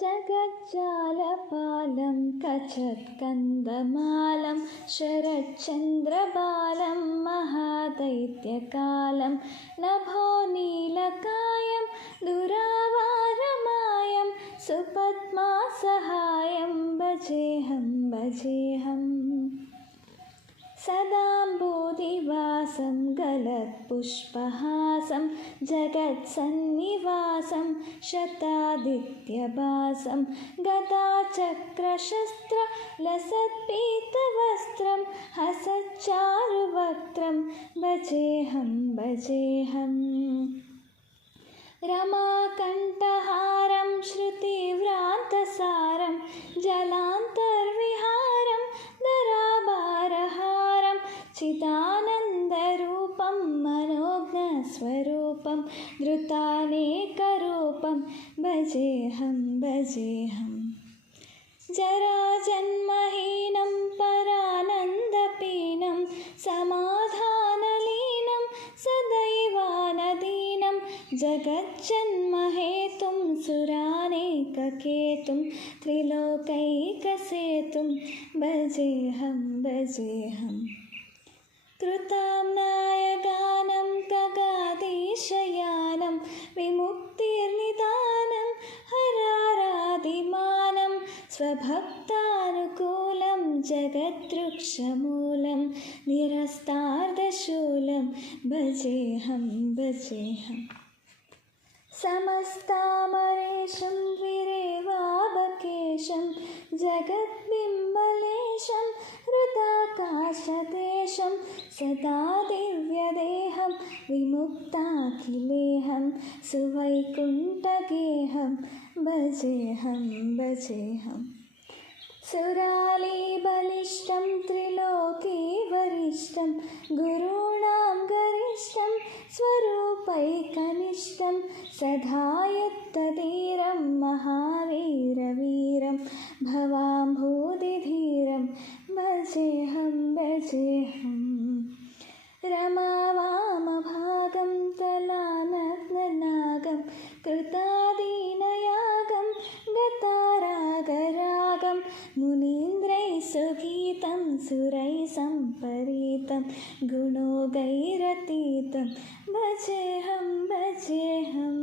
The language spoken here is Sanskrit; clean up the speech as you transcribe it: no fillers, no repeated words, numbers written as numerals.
जगज्जालपालं कचत्कन्दमालं शरच्चन्द्रबालं महादैत्यकालं नभोनीलकायं दुरावारमायं सुपद्मासहायं भजेऽहं भजेऽहम् सदाम्बोधिवासं गलत्पुष्पहासं जगत्सन्निवासं शतादित्यभासं गदाचक्रशस्त्रलसत्पीतवस्त्रं हसच्चारुवक्त्रं भजेऽहं भजेऽहम् रमाकण्ठहारं श्रुतिव्रान्तसारं जलान्तर्विहारं धराभारहारं चिदानन्दरूपं मनोज्ञस्वरूपं धृतानेकरूपं भजेऽहं भजेऽहम् जराजन्महीनं परानन्दपीनं समाधानलीनं सदैवानदीनं जगज्जन्महेतुं सुरानेककेतुं त्रिलोकैकसेतुं भजेऽहं भजेऽहम् कृताम्नायगानं खगाधीशयानं विमुक्तिर्निदानं हरारादिमानं स्वभक्तानुकूलं जगद्वृक्षमूलं निरस्तार्धशूलं भजेऽहं भजेऽहम् समस्तामरेशं द्विरेवाबकेशं जगद्बिम्बलेशं हृदाकाशदेशं सदा दिव्यदेहं विमुक्ताखिलेहं सुवैकुण्ठगेहं भजेऽहं भजेऽहम् सुरालीबलिष्ठं त्रिलोकीवरिष्ठं गुरूणां गरिष्ठं स्वरूपैकनिष्ठं सदायुक्तधीरं महावीरवीरं भवाम्भूतिधीरं भजेऽहं भजेऽहम् रमावामभागं तलानग्ननागं कृतादीनयागं गतारागरागं मुनीन्द्रैः सुगीतं सुरैः सम्परीतं गुणोगैरतीतं भजेऽहं भजेऽहम्